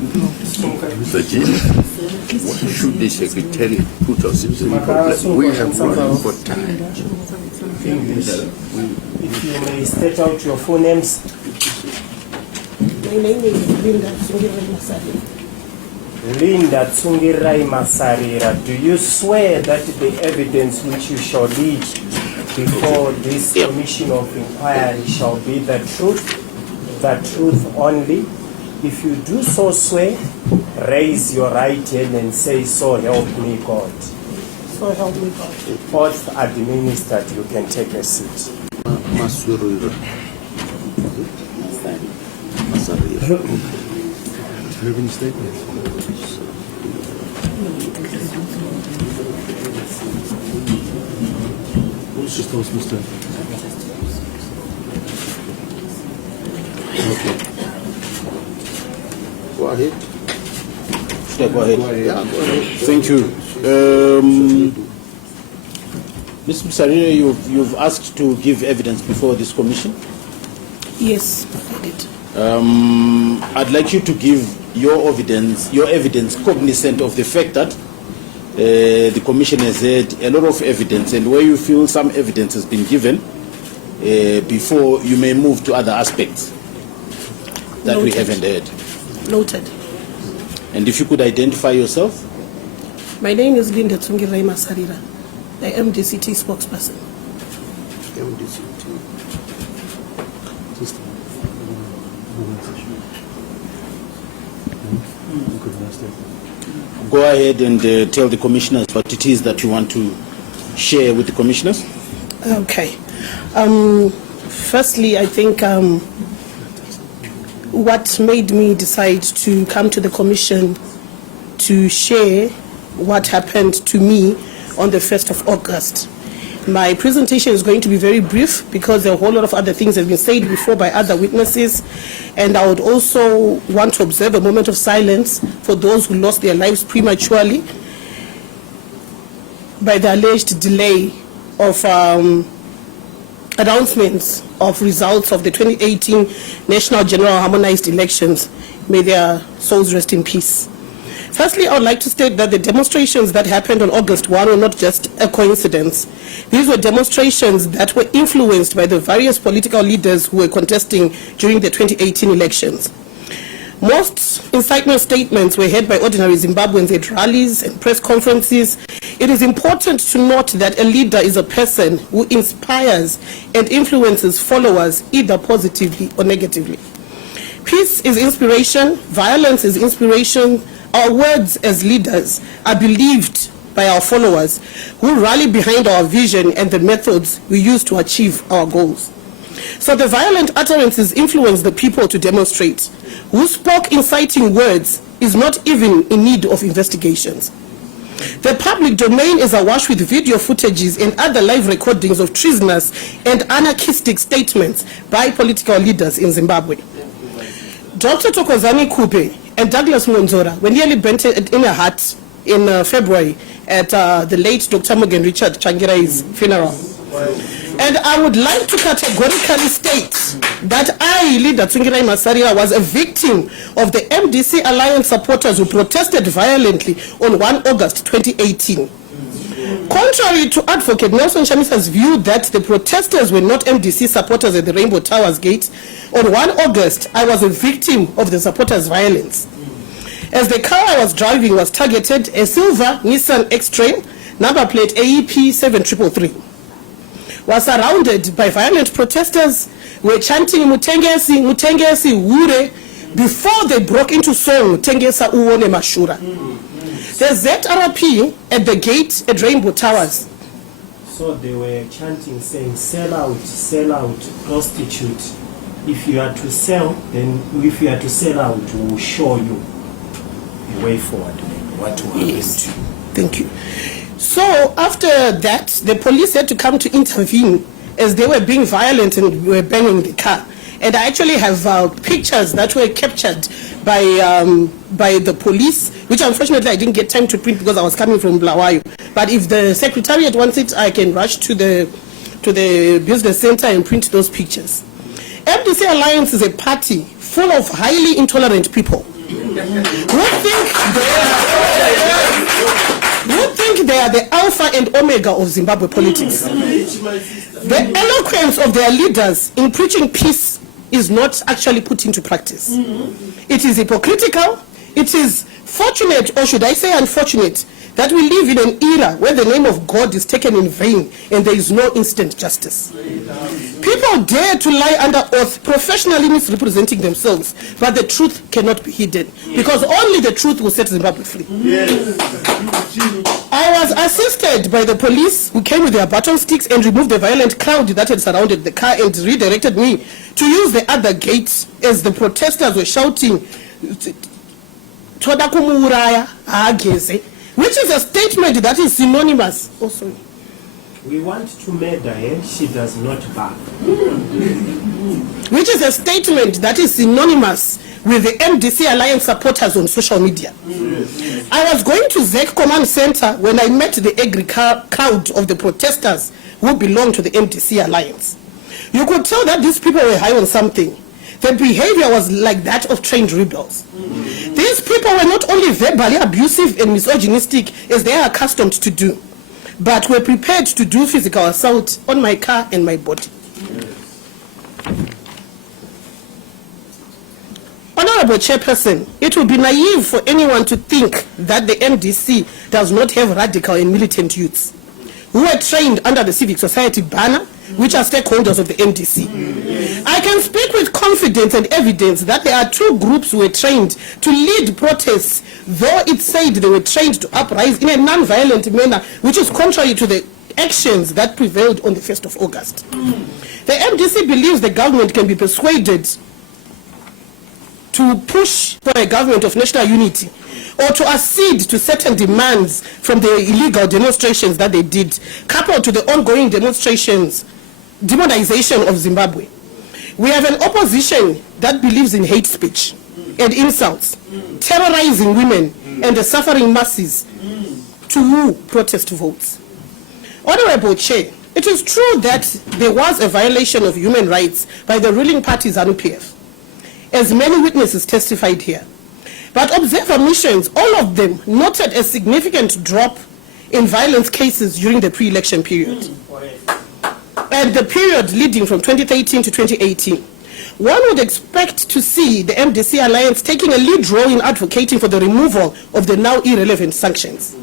Mr. Jim, why should the secretary put us in the problem? We have run for time. If you may state out your full names. My name is Linda Masarira. Linda Tsungirai Masarira, do you swear that the evidence which you shall lead before this commission of inquiry shall be the truth only? If you do so swear, raise your right hand and say, "So help me God." So help me God. Oath administered, you can take a seat. Masarira. Masarira. Do you have any statements? Let's just ask Mr. Okay. Go ahead. Yeah, go ahead. Yeah, go ahead. Thank you. Ms. Masarira, you've asked to give evidence before this commission. Yes, I did. I'd like you to give your evidence cognizant of the fact that the commission has had a lot of evidence, and where you feel some evidence has been given before you may move to other aspects that Noted. we haven't heard. Noted. And if you could identify yourself. My name is Linda Tsungirai Masarira. I am the city spokesperson. Go ahead and tell the commissioners what it is that you want to share with the commissioners. Okay. Firstly, I think what made me decide to come to the commission to share what happened to me on the 1st of August. My presentation is going to be very brief because a whole lot of other things have been said before by other witnesses, and I would also want to observe a moment of silence for those who lost their lives prematurely by the alleged delay of announcements of results of the 2018 National General Harmonized Elections. May their souls rest in peace. Firstly, I would like to state that the demonstrations that happened on August 1 were not just a coincidence. These were demonstrations that were influenced by the various political leaders who were contesting during the 2018 elections. Most incitement statements were heard by ordinary Zimbabweans at rallies and press conferences. It is important to note that a leader is a person who inspires and influences followers either positively or negatively. Peace is inspiration, violence is inspiration. Our words as leaders are believed by our followers who rally behind our vision and the methods we use to achieve our goals. So the violent utterances influence the people to demonstrate. Who spoke inciting words is not even in need of investigations. The public domain is awash with video footages and other live recordings of treasonous and anarchistic statements by political leaders in Zimbabwe. Dr. Thokozani Kupe and Douglas Monzora were nearly burnt in a hut in February at the late Dr. Morgan Richard Changirai's funeral. And I would like to categorically state that I, Linda Tsungirai Masarira, was a victim of the MDC Alliance supporters who protested violently on 1 August 2018. Contrary to Advocate Nelson Shamisa's view that the protesters were not MDC supporters at the Rainbow Towers gate, on 1 August, I was a victim of the supporters' violence. As the car I was driving was targeted, a silver Nissan X-Trail, number plate AEP 7333, was surrounded by violent protesters who were chanting Mutengesi, Mutengesi, Ure, before they broke into song Tengesa Uone Mashura. The ZRP at the gate at Rainbow Towers. So they were chanting, saying, sell out, prostitute. If you are to sell, then if you are to sell out, we will show you the way forward, what will happen. Yes, thank you. So after that, the police had to come to intervene as they were being violent and were banging the car. And I actually have pictures that were captured by the police, which unfortunately I didn't get time to print because I was coming from Blawayo. But if the Secretariat wants it, I can rush to the business center and print those pictures. MDC Alliance is a party full of highly intolerant people who think they are the alpha and omega of Zimbabwe politics. The eloquence of their leaders in preaching peace is not actually put into practice. It is hypocritical. It is fortunate, or should I say unfortunate, that we live in an era where the name of God is taken in vain and there is no instant justice. People dare to lie under oath, professionally misrepresenting themselves, but the truth cannot be hidden, because only the truth will set Zimbabwe free. I was assisted by the police, who came with their baton sticks and removed the violent crowd that had surrounded the car and redirected me to use the other gate as the protesters were shouting, "Toda kumuuraya haageze," which is a statement that is synonymous. Oh, sorry. We want to murder her, she does not bark. Which is a statement that is synonymous with the MDC Alliance supporters on social media. I was going to ZEC Command Center when I met the angry crowd of the protesters who belong to the MDC Alliance. You could tell that these people were high on something. Their behavior was like that of trained rebels. These people were not only verbally abusive and misogynistic as they are accustomed to do, but were prepared to do physical assault on my car and my body. Honorable Chairperson, it would be naive for anyone to think that the MDC does not have radical and militant youths who are trained under the Civic Society banner, which are stakeholders of the MDC. I can speak with confidence and evidence that there are two groups who were trained to lead protests, though it said they were trained to uprise in a non-violent manner, which is contrary to the actions that prevailed on the 1st of August. The MDC believes the government can be persuaded to push for a government of national unity or to accede to certain demands from the illegal demonstrations that they did, coupled to the ongoing demonization of Zimbabwe. We have an opposition that believes in hate speech and insults, terrorizing women and the suffering masses to woo protest votes. Honorable Chair, it is true that there was a violation of human rights by the ruling party's ZANU-PF, as many witnesses testified here. But observer missions, all of them, noted a significant drop in violence cases during the pre-election period and the period leading from 2013 to 2018. One would expect to see the MDC Alliance taking a lead role in advocating for the removal of the now irrelevant sanctions.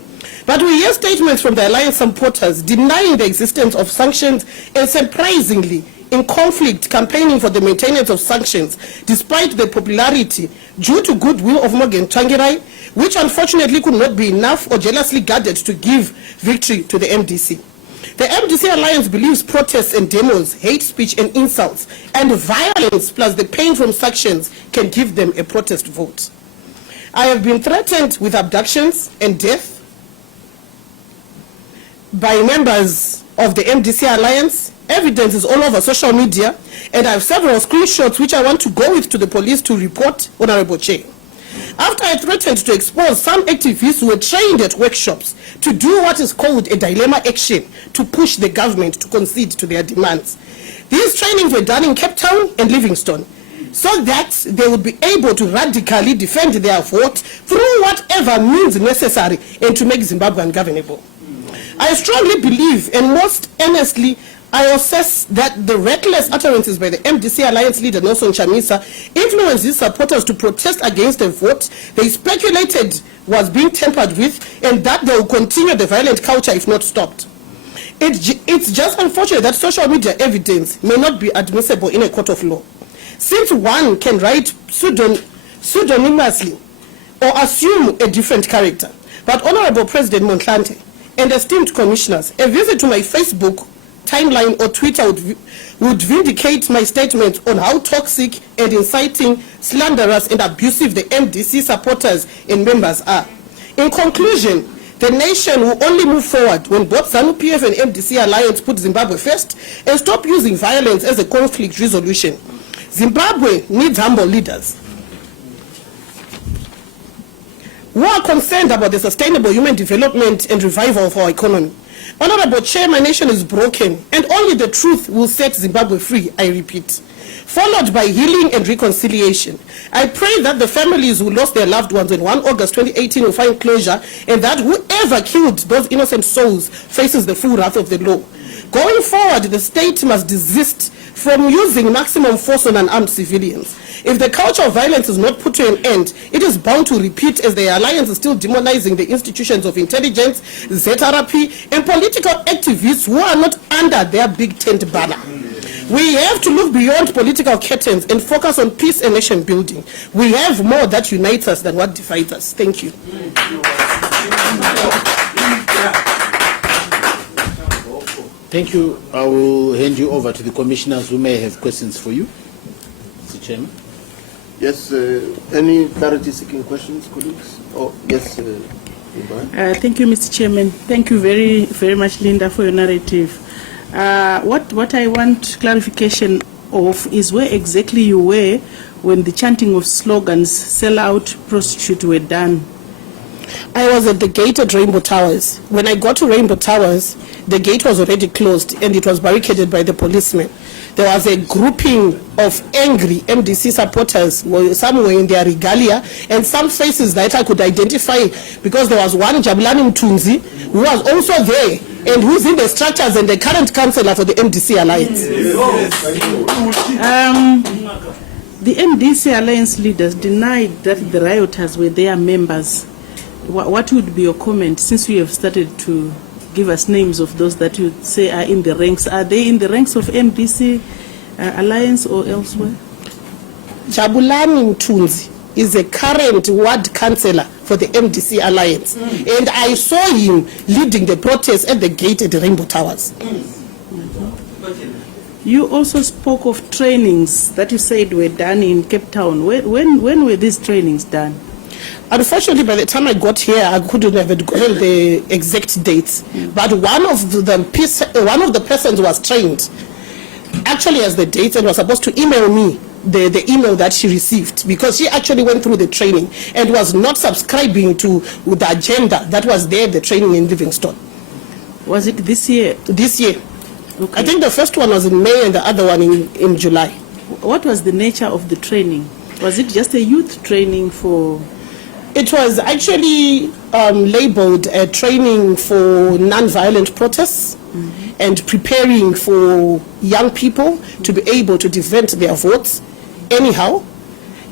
But we hear statements from the Alliance supporters denying the existence of sanctions and, surprisingly, in conflict campaigning for the maintenance of sanctions, despite the popularity due to goodwill of Morgan Tsvangirai, which unfortunately could not be enough or jealously guarded to give victory to the MDC. The MDC Alliance believes protests and demos, hate speech and insults, and violence plus the pain from sanctions can give them a protest vote. I have been threatened with abductions and death by members of the MDC Alliance. Evidence is all over social media, and I have several screenshots which I want to go with to the police to report, Honorable Chair. After I threatened to expose some activists who were trained at workshops to do what is called a dilemma action to push the government to concede to their demands. These trainings were done in Cape Town and Livingstone, so that they would be able to radically defend their vote through whatever means necessary and to make Zimbabwe ungovernable. I strongly believe, and most earnestly, I assess that the reckless utterances by the MDC Alliance leader Nelson Chamisa influenced his supporters to protest against a vote they speculated was being tampered with, and that they will continue the violent culture if not stopped. It's just unfortunate that social media evidence may not be admissible in a court of law, since one can write pseudonymously or assume a different character. But Honorable President Motlanthe and esteemed commissioners, a visit to my Facebook timeline or Twitter would vindicate my statement on how toxic and inciting, slanderous and abusive the MDC supporters and members are. In conclusion, the nation will only move forward when both ZANU-PF and MDC Alliance put Zimbabwe first and stop using violence as a conflict resolution. Zimbabwe needs humble leaders who are concerned about the sustainable human development and revival of our economy. Honorable Chair, my nation is broken, and only the truth will set Zimbabwe free, I repeat. followed by healing and reconciliation. I pray that the families who lost their loved ones on 1 August 2018 will find closure, and that whoever killed those innocent souls faces the full wrath of the law. Going forward, the state must desist from using maximum force on unarmed civilians. If the culture of violence is not put to an end, it is bound to repeat, as the alliance is still demonizing the institutions of intelligence, ZRP, and political activists who are not under their big tent banner. We have to look beyond political curtains and focus on peace and nation building. We have more that unites us than what divides us. Thank you. Thank you. I will hand you over to the commissioners who may have questions for you. Mr. Chairman. Yes, any clarity-seeking questions, colleagues? Oh, yes, thank you, Mr. Chairman. Thank you very, very much, Linda, for your narrative. What I want clarification of is where exactly you were when the chanting of slogans, sell out, prostitute, were done. I was at the gate at Rainbow Towers. When I got to Rainbow Towers, the gate was already closed and it was barricaded by the policemen. There was a grouping of angry MDC supporters, some were in their regalia, and some faces that I could identify, because there was one Jabulani Mtunzi who was also there and who's in the structures and the current councillor for the MDC Alliance. The MDC Alliance leaders denied that the rioters were their members. What would be your comment, since you have started to give us names of those that you say are in the ranks? Are they in the ranks of MDC Alliance or elsewhere? Jabulani Mtunzi is a current ward councillor for the MDC Alliance, and I saw him leading the protest at the gate at the Rainbow Towers. You also spoke of trainings that you said were done in Cape Town. When were these trainings done? Unfortunately, by the time I got here, I couldn't have gotten the exact dates. But one of the persons was trained actually has the dates and was supposed to email me the email that she received, because she actually went through the training and was not subscribing to the agenda that was there, the training in Livingstone. Was it this year? This year. Okay. I think the first one was in May and the other one in July. What was the nature of the training? Was it just a youth training for... It was actually labeled a training for non-violent protests and preparing for young people to be able to defend their votes anyhow.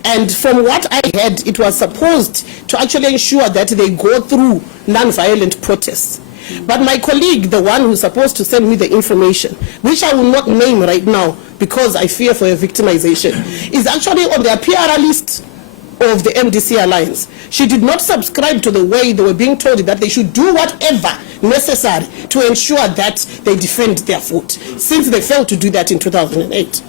And from what I heard, it was supposed to actually ensure that they go through non-violent protests. But my colleague, the one who's supposed to send me the information, which I will not name right now because I fear for a victimization, is actually on their PR list of the MDC Alliance. She did not subscribe to the way they were being told that they should do whatever necessary to ensure that they defend their vote, since they failed to do that in 2008.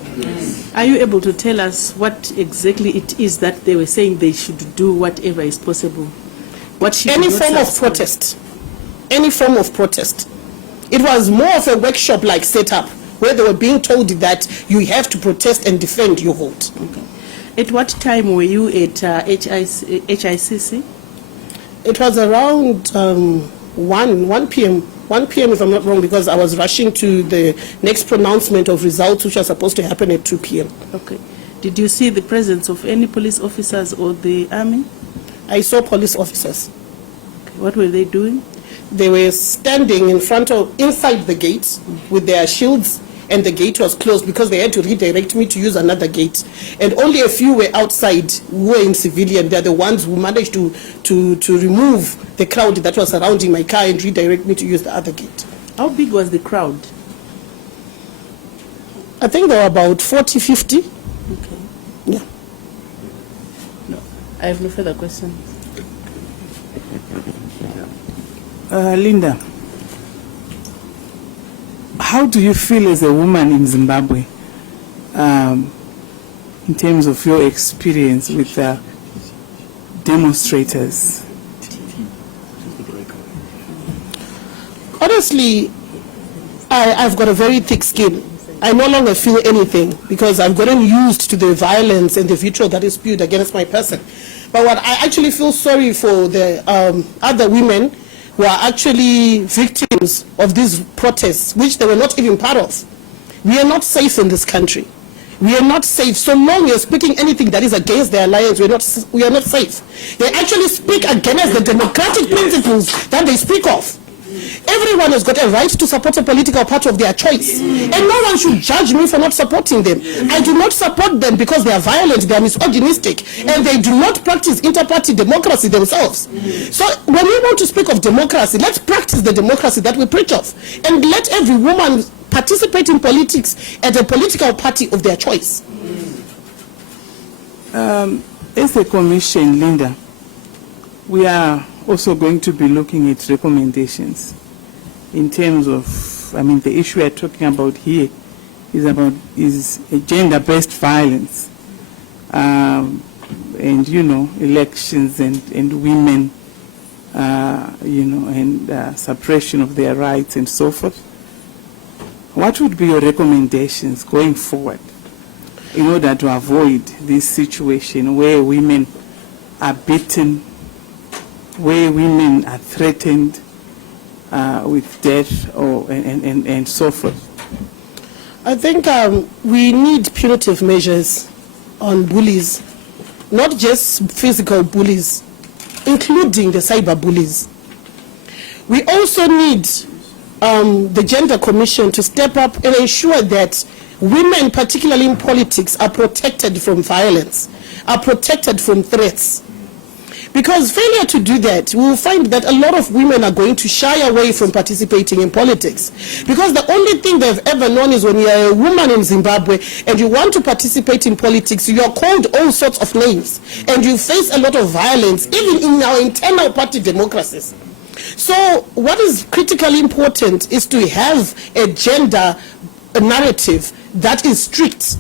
Are you able to tell us what exactly it is that they were saying they should do whatever is possible? Any form of protest. Any form of protest. It was more of a workshop-like setup where they were being told that you have to protest and defend your vote. Okay. At what time were you at HICC? It was around 1 p.m. 1 p.m. if I'm not wrong, because I was rushing to the next pronouncement of results, which are supposed to happen at 2 p.m. Okay. Did you see the presence of any police officers or the army? I saw police officers. Okay. What were they doing? They were standing inside the gate with their shields, and the gate was closed because they had to redirect me to use another gate. And only a few were outside who were in civilian. They're the ones who managed to remove the crowd that was surrounding my car and redirect me to use the other gate. How big was the crowd? I think there were about 40, 50. Okay. Yeah. No, I have no further questions. Linda, how do you feel as a woman in Zimbabwe in terms of your experience with demonstrators? Honestly, I've got a very thick skin. I no longer feel anything because I've gotten used to the violence and the vitriol that is spewed against my person. But what I actually feel sorry for the other women who are actually victims of these protests, which they were not even part of. We are not safe in this country. We are not safe. So long you're speaking anything that is against the alliance, we are not safe. They actually speak against the democratic principles that they speak of. Everyone has got a right to support a political party of their choice. And no one should judge me for not supporting them. I do not support them because they are violent, they are misogynistic, and they do not practice inter-party democracy themselves. So when we want to speak of democracy, let's practice the democracy that we preach of. And let every woman participate in politics at a political party of their choice. As a commission, Linda, we are also going to be looking at recommendations in terms of, the issue we are talking about here is a gender-based violence, and elections and women, and suppression of their rights and so forth. What would be your recommendations going forward in order to avoid this situation where women are beaten, where women are threatened with death and so forth? I think we need punitive measures on bullies, not just physical bullies, including the cyber bullies. We also need the Gender Commission to step up and ensure that women, particularly in politics, are protected from violence, are protected from threats. Because failure to do that, we will find that a lot of women are going to shy away from participating in politics. Because the only thing they've ever known is when you're a woman in Zimbabwe and you want to participate in politics, you are called all sorts of names and you face a lot of violence, even in our internal party democracies. So what is critically important is to have a gender narrative that is strict.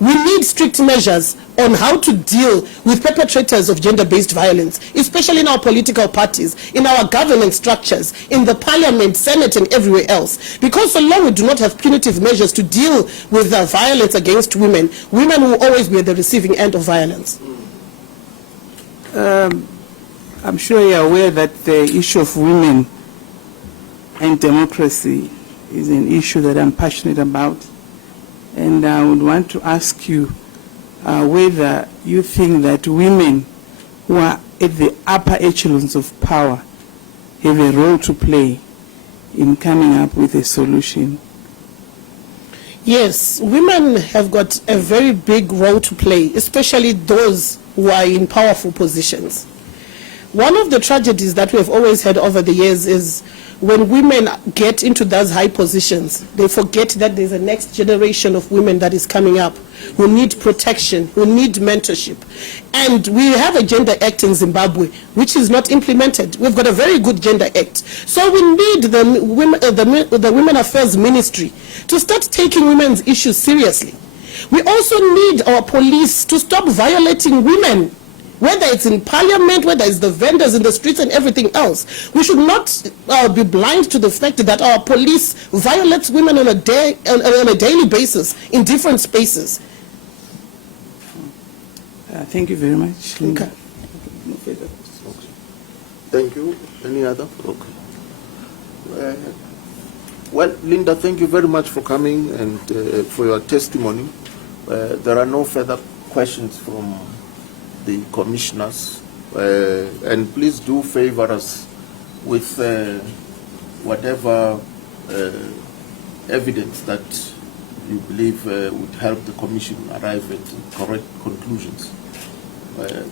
We need strict measures on how to deal with perpetrators of gender-based violence, especially in our political parties, in our governance structures, in the parliament, senate, and everywhere else. Because so long we do not have punitive measures to deal with the violence against women, women will always be at the receiving end of violence. I'm sure you're aware that the issue of women and democracy is an issue that I'm passionate about. And I would want to ask you whether you think that women who are at the upper echelons of power have a role to play in coming up with a solution. Yes, women have got a very big role to play, especially those who are in powerful positions. One of the tragedies that we have always had over the years is when women get into those high positions, they forget that there's a next generation of women that is coming up who need protection, who need mentorship. And we have a gender act in Zimbabwe, which is not implemented. We've got a very good gender act. So we need the Women Affairs Ministry to start taking women's issues seriously. We also need our police to stop violating women, whether it's in parliament, whether it's the vendors in the streets and everything else. We should not be blind to the fact that our police violates women on a daily basis in different spaces. Thank you very much. Okay. No further questions. Thank you. Any other? Okay. Well, Linda, thank you very much for coming and for your testimony. There are no further questions from the commissioners, and please do favor us with whatever evidence that you believe would help the commission arrive at correct conclusions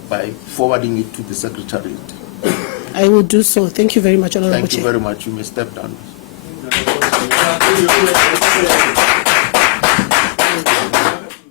by forwarding it to the Secretariat. I will do so. Thank you very much, Honorable Thank you Chair. very much. You may step down.